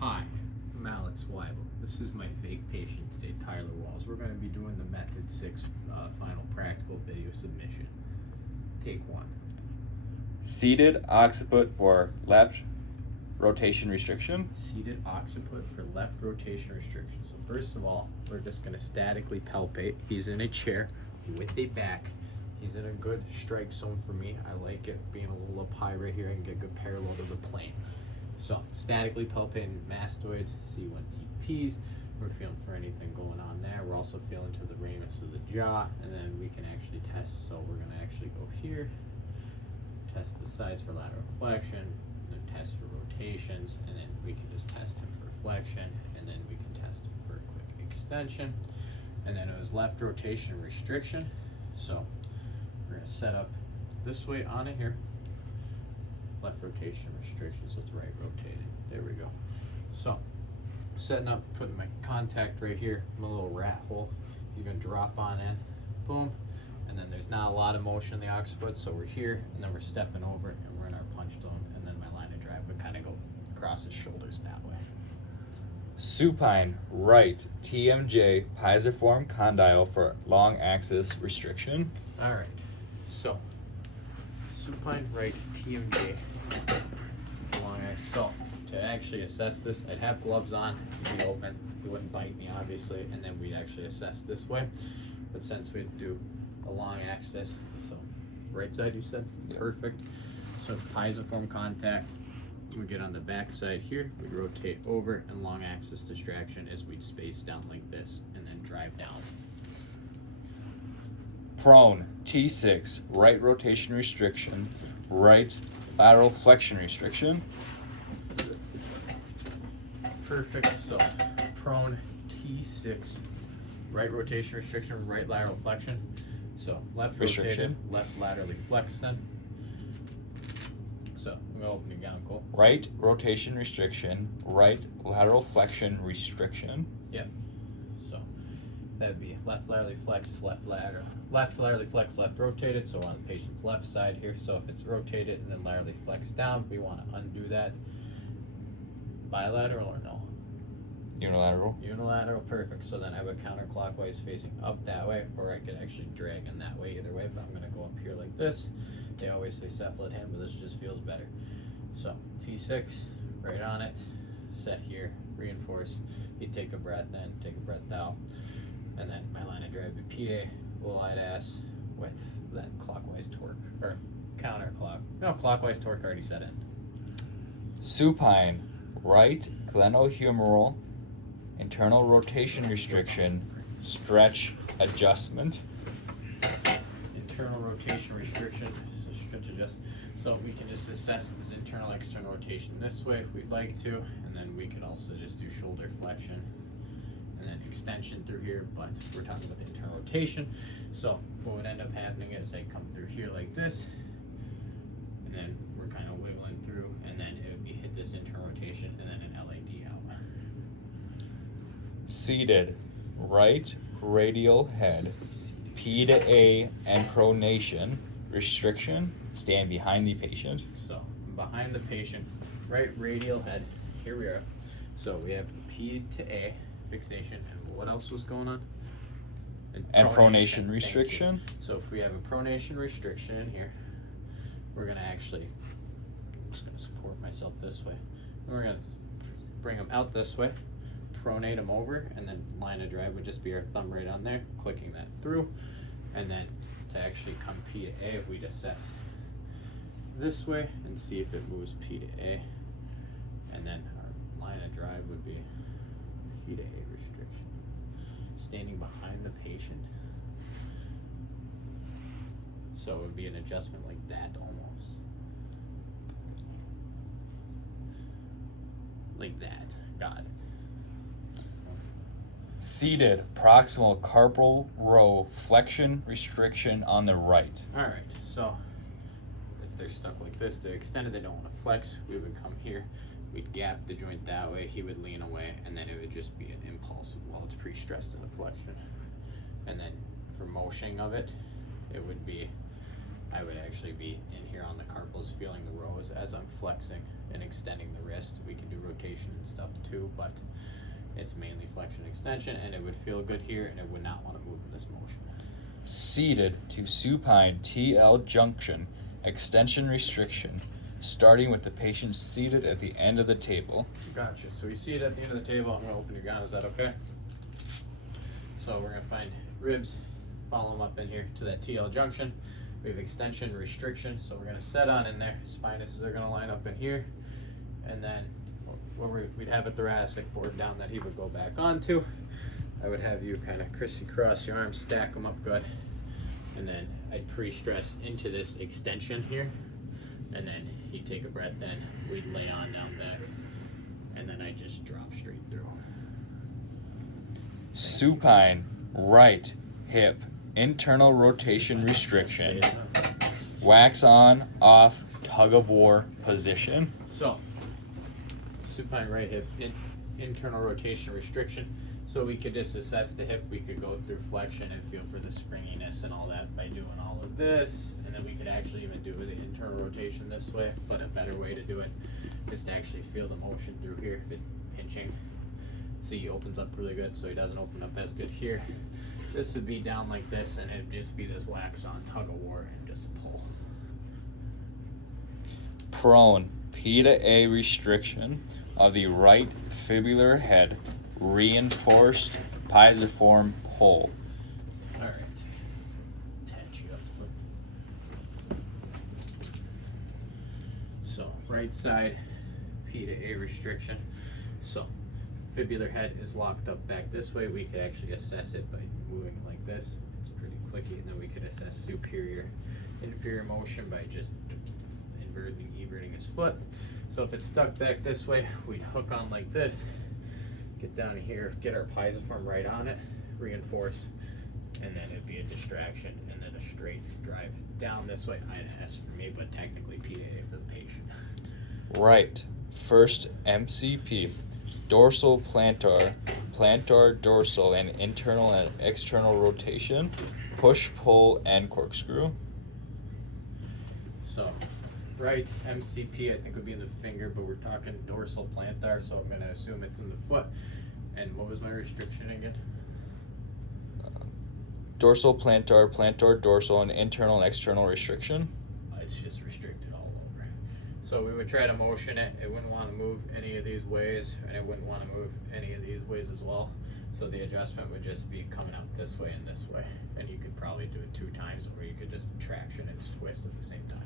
Hi, I'm Alex Weibel. This is my fake patient today, Tyler Walls. We're going to be doing the Method 6 final practical video submission. Take one. Seated occiput for left rotation restriction. Seated occiput for left rotation restriction. So first of all, we're just going to statically palpate. He's in a chair with a back. He's in a good strike zone for me. I like it being a little up high right here and get good parallel to the plane. So statically palpating mastoids, C1TPs. We're feeling for anything going on there. We're also feeling to the ramus of the jaw, and then we can actually test. So we're going to actually go here, test the sides for lateral flexion, then test for rotations, and then we can just test him for flexion, and then we can test him for a quick extension. And then it was left rotation restriction. So we're going to set up this way on it here. Left rotation restriction, so it's right rotated. There we go. So setting up, putting my contact right here, my little rat hole. He's gonna drop on in, boom, and then there's not a lot of motion in the occiput, so we're here, and then we're stepping over, and we're in our punch zone, and then my line of drive would kind of go across his shoulders that way. Supine right TMJ pisiform condyle for long axis restriction. All right, so supine right TMJ long axis. So to actually assess this, I'd have gloves on, it'd be open, he wouldn't bite me obviously, and then we'd actually assess this way. But since we'd do a long axis, so right side you said? Yeah. Perfect. So pisiform contact, we get on the back side here, we'd rotate over, and long axis distraction is we'd space down like this and then drive down. Prone T6 right rotation restriction, right lateral flexion restriction. Perfect. So prone T6, right rotation restriction, right lateral flexion. So left rotated, left laterally flexed then. So I'm gonna open again, Cole. Right rotation restriction, right lateral flexion restriction. Yep. So that'd be left laterally flexed, left laterally flexed, left rotated. So we're on the patient's left side here. So if it's rotated and then laterally flexed down, we want to undo that. Bilateral or no? Unilateral. Unilateral, perfect. So then I would counterclockwise facing up that way, or I could actually drag in that way either way, but I'm gonna go up here like this. They always say cephalad hand, but this just feels better. So T6, right on it, set here, reinforce. You take a breath in, take a breath out, and then my line of drive would be pide, wide ass with that clockwise torque, or clockwise torque already set in. Supine right glenohumeral internal rotation restriction, stretch adjustment. Internal rotation restriction, so stretch adjustment. So we can just assess this internal external rotation this way if we'd like to, and then we could also just do shoulder flexion and then extension through here, but we're talking about the internal rotation. So what would end up happening is they come through here like this, and then we're kind of wiggling through, and then it would be hit this internal rotation and then an LAD out. Seated right radial head, P to A and pronation restriction, stand behind the patient. So behind the patient, right radial head, here we are. So we have P to A, fixation, and what else was going on? And pronation restriction. So if we have a pronation restriction in here, we're gonna actually, I'm just gonna support myself this way. And we're gonna bring them out this way, pronate them over, and then line of drive would just be our thumb right on there, clicking that through. And then to actually come P to A, we'd assess this way and see if it moves P to A. And then our line of drive would be P to A restriction. Standing behind the patient. So it would be an adjustment like that almost. Like that. Got it. Seated proximal carpal row flexion restriction on the right. Alright, so if they're stuck like this, to the extent they don't want to flex, we would come here, we'd gap the joint that way, he would lean away, and then it would just be an impulse while it's pre-stressed in the flexion. And then for motioning of it, it would be, I would actually be in here on the carpals feeling the rows as I'm flexing and extending the wrist. We can do rotation and stuff stuff too, but it's mainly flexion extension, and it would feel good here, and it would not want to move in this motion. Seated to supine TL junction, extension restriction, starting with the patient seated at the end of the table. Gotcha. So you see it at the end of the table. I'm going to open your gun. Is that okay? So we're going to find ribs, follow them up in here to that TL junction. We have extension restriction, so we're going to set on in there. Spinuses are going to line up in here, and then we'd have a thoracic board down that he would go back onto. I would have you kind of crisscross your arms, stack them up good, and then I'd pre-stress into this extension here, and then he'd take a breath in, we'd lay on down back, and then I'd just drop straight through. Supine right hip internal rotation restriction, wax on off tug of war position. So supine right hip internal rotation restriction. So we could just assess the hip. We could go through flexion and feel for the springiness and all that by doing all of this, and then we could actually even do the internal rotation this way. But a better way to do it is to actually feel the motion through here. If it's pinching, see, he opens up really good, so he doesn't open up as good here. This would be down like this, and it'd just be this wax on tug of war and just a pull. Prone P to A restriction of the right fibular head, reinforced pisiform pull. All right, patch you up. So right side, P to A restriction. So fibular head is locked up back this way. We could actually assess it by moving it like this. It's pretty clicky, and then we could assess superior inferior motion by just everting his foot. So if it's stuck back this way, we'd hook on like this, get down here, get our pisiform right on it, reinforce, and then it'd be a distraction, and then a straight drive down this way. IS for me, but technically P to A for the patient. Right first MCP, dorsal plantar, plantar dorsal, and internal and external rotation, push, pull, and corkscrew. So right MCP I think would be in the finger, but we're talking dorsal plantar, so I'm going to assume it's in the foot. And what was my restriction again? Dorsal plantar, plantar dorsal, and internal and external restriction. It's just restricted all over. So we would try to motion it. It wouldn't want to move any of these ways, and it wouldn't want to move any of these ways as well. So the adjustment would just be coming out this way and this way. And you could probably do it 2 times, or you could just traction and twist at the same time.